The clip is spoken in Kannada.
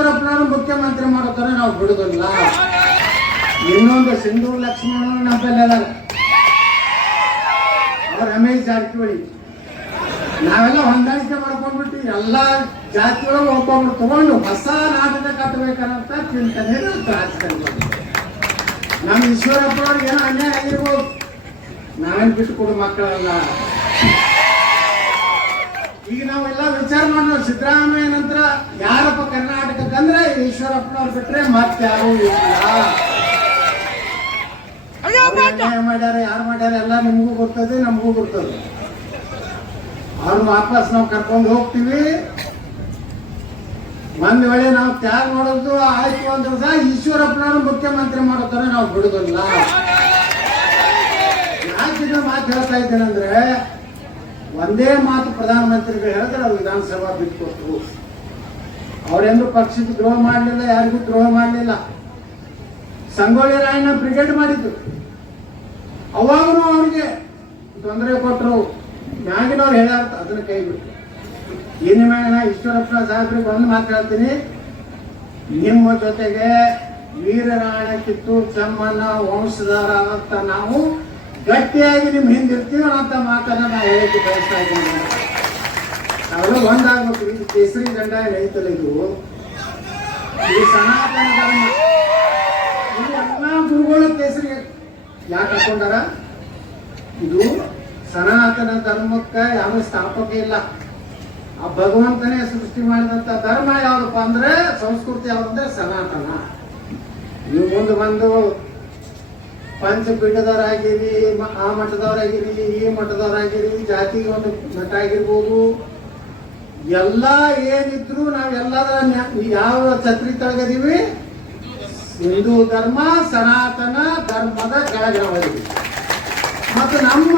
ಈಶ್ವರಪ್ಪನವರು ಮುಖ್ಯಮಂತ್ರಿ ಮಾಡೋತಾರೆ ನಾವು ಬಿಡುದಿಲ್ಲ ಇನ್ನೊಂದು ಸಿಂಧೂರ್ ಲಕ್ಷ್ಮಣ ನಮ್ಮಲ್ಲಿ ಅವ್ರ ರಮೇಶ್ ಜಾರಕಿಹೊಳಿ ನಾವೆಲ್ಲ ಹೊಂದಾಣಿಕೆ ಮಾಡ್ಕೊಂಡ್ಬಿಟ್ಟು ಎಲ್ಲ ಜಾತಿಯೊಳಗೆ ಒಬ್ಬೊಬ್ರು ತಗೊಂಡು ಹೊಸ ನಾಟಕ ಕಟ್ಟಬೇಕಂತ ಚಿಂತನೆ ರಾಜಕಾರಣದಲ್ಲಿ ನಮ್ಮ ಈಶ್ವರಪ್ಪನವ್ರಿಗೆ ಏನೋ ಅನ್ಯಾಯ ಆಗಿರ್ಬೋದು. ನಾವೇನು ಬಿಟ್ಟು ಕೊಡು ಮಕ್ಕಳಲ್ಲ. ಈಗ ನಾವೆಲ್ಲ ವಿಚಾರ ಮಾಡೋ ಸಿದ್ದರಾಮಯ್ಯ ನಂತರ ಯಾರಪ್ಪ ಕರ್ನಾಟಕಕ್ಕಂದ್ರೆ ಈಶ್ವರಪ್ಪನವ್ರು ಬಿಟ್ರೆ ಮತ್ತೆ ಯಾರು ಇಲ್ಲ ಮಾಡ್ಯಾರ ಯಾರು ಮಾಡ್ಯಾರ ಎಲ್ಲ ನಿಮಗೂ ಗೊತ್ತದೆ ನಮಗೂ ಗೊತ್ತದೆ ಅವ್ರು ವಾಪಸ್ ನಾವು ಕರ್ಕೊಂಡು ಹೋಗ್ತೀವಿ. ಒಂದ್ ವೇಳೆ ನಾವು ತ್ಯಾಗ ಮಾಡೋದು ಆಯ್ತು ಅಂದ್ರೆ ಸಹ ಈಶ್ವರಪ್ಪನವ್ರು ಮುಖ್ಯಮಂತ್ರಿ ಮಾಡೋತಾರೆ ನಾವು ಬಿಡುದಿಲ್ಲ. ಯಾಕೆ ಮಾತು ಹೇಳ್ತಾ ಇದ್ದೇನೆಂದ್ರೆ ಒಂದೇ ಮಾತು ಪ್ರಧಾನಮಂತ್ರಿಗಳು ಹೇಳಿದ್ರೆ ಅವ್ರು ವಿಧಾನಸಭಾ ಬಿಟ್ಕೊಟ್ರು ಅವರೆಂದು ಪಕ್ಷಕ್ಕೆ ದ್ರೋಹ ಮಾಡಲಿಲ್ಲ, ಯಾರಿಗೂ ದ್ರೋಹ ಮಾಡಲಿಲ್ಲ. ಸಂಗೊಳ್ಳಿ ರಾಯಣ್ಣ ಬ್ರಿಗೇಡ್ ಮಾಡಿದ್ರು ಅವಾಗೂ ಅವರಿಗೆ ತೊಂದರೆ ಕೊಟ್ಟರು ಮ್ಯಾಗಿನವ್ರು ಹೇಳ್ಯಾರ, ಅದನ್ನ ಕೈ ಬಿಟ್ಟು. ಇನ್ನು ನಾ ಈಶ್ವರಪ್ಪ ಸಾಹೇಬ್ರಿಗೆ ಒಂದು ಮಾತಾಡ್ತೀನಿ ನಿಮ್ಮ ಜೊತೆಗೆ ವೀರರಾಯಣ ಕಿತ್ತೂರು ಚಮ್ಮನ ವಂಶಧಾರ ಅಂತ ನಾವು ಗಟ್ಟಿಯಾಗಿ ನಿಮ್ ಹಿಂದಿರ್ತೀವಿ ಅಂತ ಮಾತನ್ನ ನಾ ಹೇಳಕ್ಕೆ ಬಯಸ್ತಾ ಇದ್ದೀನಿ. ನಾವೆಲ್ಲ ಒಂದಾಗ್ಬೇಕು. ಇದು ಕೇಸರಿ ಗಂಡ ಹೇಳ್ತಲ್ಲ ಇದು ಇದು ಸನಾತನ ಧರ್ಮ ಇದು ಎಲ್ಲ ಗುರುಗಳ ಕೇಸರಿ ಯಾಕೆ ಹಾಕೊಂಡಾರ ಇದು ಸನಾತನ ಧರ್ಮಕ್ಕೆ ಯಾವ ಸ್ಥಾಪಕ ಇಲ್ಲ. ಆ ಭಗವಂತನೇ ಸೃಷ್ಟಿ ಮಾಡಿದಂತ ಧರ್ಮ ಯಾವ್ದಪ್ಪ ಅಂದ್ರೆ ಸಂಸ್ಕೃತಿ ಯಾವ್ದಂದ್ರೆ ಸನಾತನ. ನೀವು ಮುಂದೆ ಬಂದು ಪಂಚಪೀಠದವರಾಗಿರಿ ಆ ಮಠದವರಾಗಿರಿ, ಈ ಮಠದವರಾಗಿರಿ ಜಾತಿಗೆ ಒಂದು ಮಠ ಆಗಿರ್ಬೋದು ಎಲ್ಲ ಏನಿದ್ರು ನಾವು ಎಲ್ಲದರ ಯಾವ ಛತ್ರಿ ತಳಗದೀವಿ ಹಿಂದೂ ಧರ್ಮ, ಸನಾತನ ಧರ್ಮದ ಕೆಳಗೆ ಮತ್ತು ನಮ್ಮ